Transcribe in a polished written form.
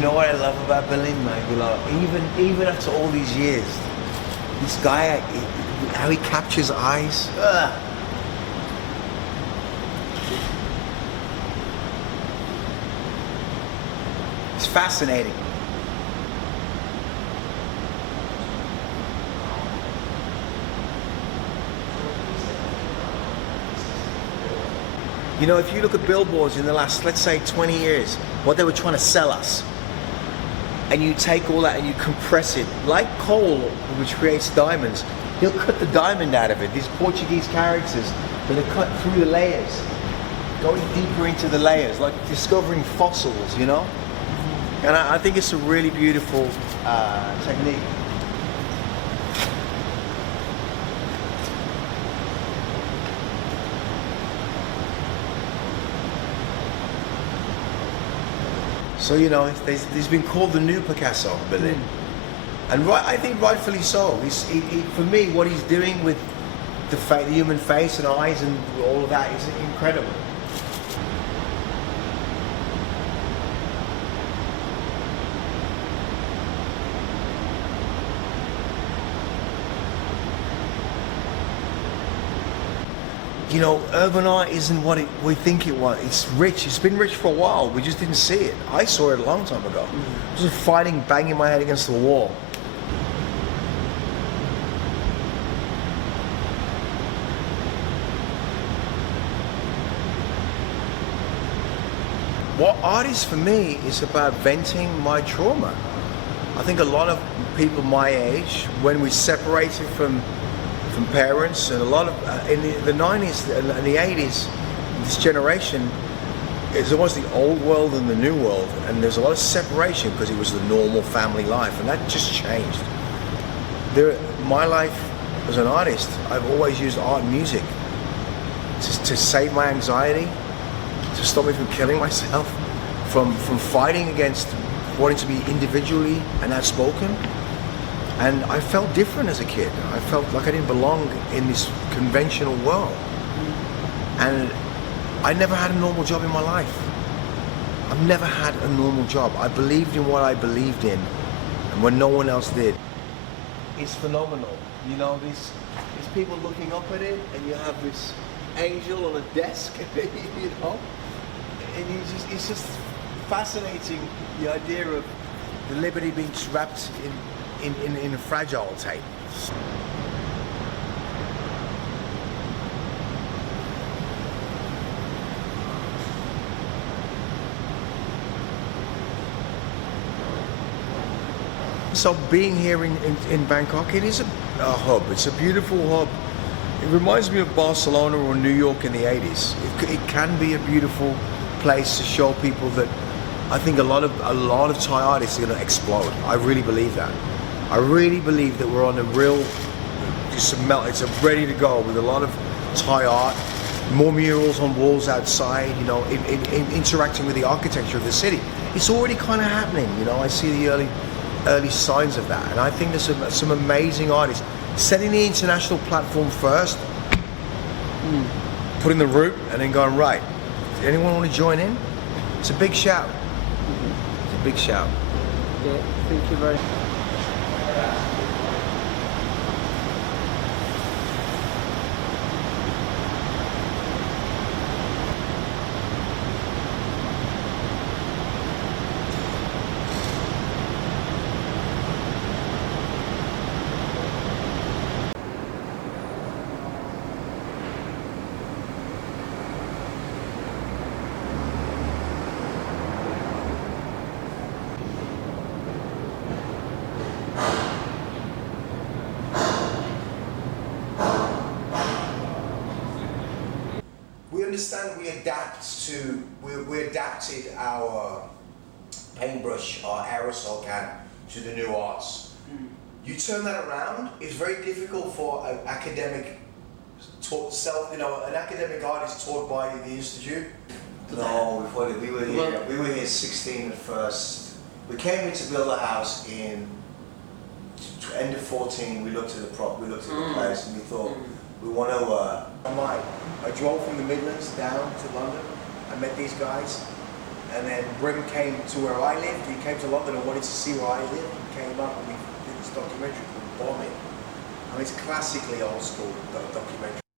you know what I love about Berlin, man? You know, even after all these years, this guy, how he captures eyes. It's fascinating. You know, if you look at billboards in the last, let's say, 20 years, what they were trying to sell us, and you take all that and you compress it, like coal, which creates diamonds, he'll cut the diamond out of it. These Portuguese characters that are cut through the layers, going deeper into the layers, like discovering fossils, you know? And I think it's a really beautiful technique. So, you know, he's been called the new Picasso of Berlin. And I think rightfully so. For me, what he's doing with the human face and eyes and all of that is incredible. You know, urban art isn't what we think it was. It's rich. It's been rich for a while. We just didn't see it. I saw it a long time ago. Just fighting, banging my head against the wall. What art is for me is about venting my trauma. I think a lot of people my age, when we separated from parents, and a lot of in the 90s and the 80s, this generation is almost the old world and the new world, and there's a lot of separation because it was the normal family life, and that just changed. My life as an artist, I've always used art and music to save my anxiety, to stop me from killing myself, from fighting against wanting to be individually and outspoken. And I felt different as a kid. I felt like I didn't belong in this conventional world. And I never had a normal job in my life. I've never had a normal job. I believed in what I believed in, and when no one else did. It's phenomenal. You know, these people looking up at it, and you have this angel on a desk, you know? And it's just fascinating, the idea of the liberty being wrapped in a fragile tape. So being here in Bangkok, it is a hub. It's a beautiful hub. It reminds me of Barcelona or New York in the 80s. It can be a beautiful place to show people that I think a lot of Thai artists are going to explode. I really believe that. I really believe that we're on a real, it's ready to go with a lot of Thai art, more murals on walls outside, you know, in interacting with the architecture of the city. It's already kind of happening, you know. I see the early signs of that, and I think there's some amazing artists setting the international platform first, putting the route, and then going, right, anyone want to join in? It's a big shout. It's a big shout. Yeah, thank you very much. We adapted our paintbrush, our aerosol can, to the new arts. You turn that around, it's very difficult for an academic an academic artist taught by the institute. No, we were here 16 at first. We came here to build a house in end of 14. We looked at the place, and we thought we want to. I drove from the Midlands down to London. I met these guys, And then Brim came to where I lived. He came to London and wanted to see where I lived. He came up and we did this documentary called Bombing. I mean, it's classically old school documentary.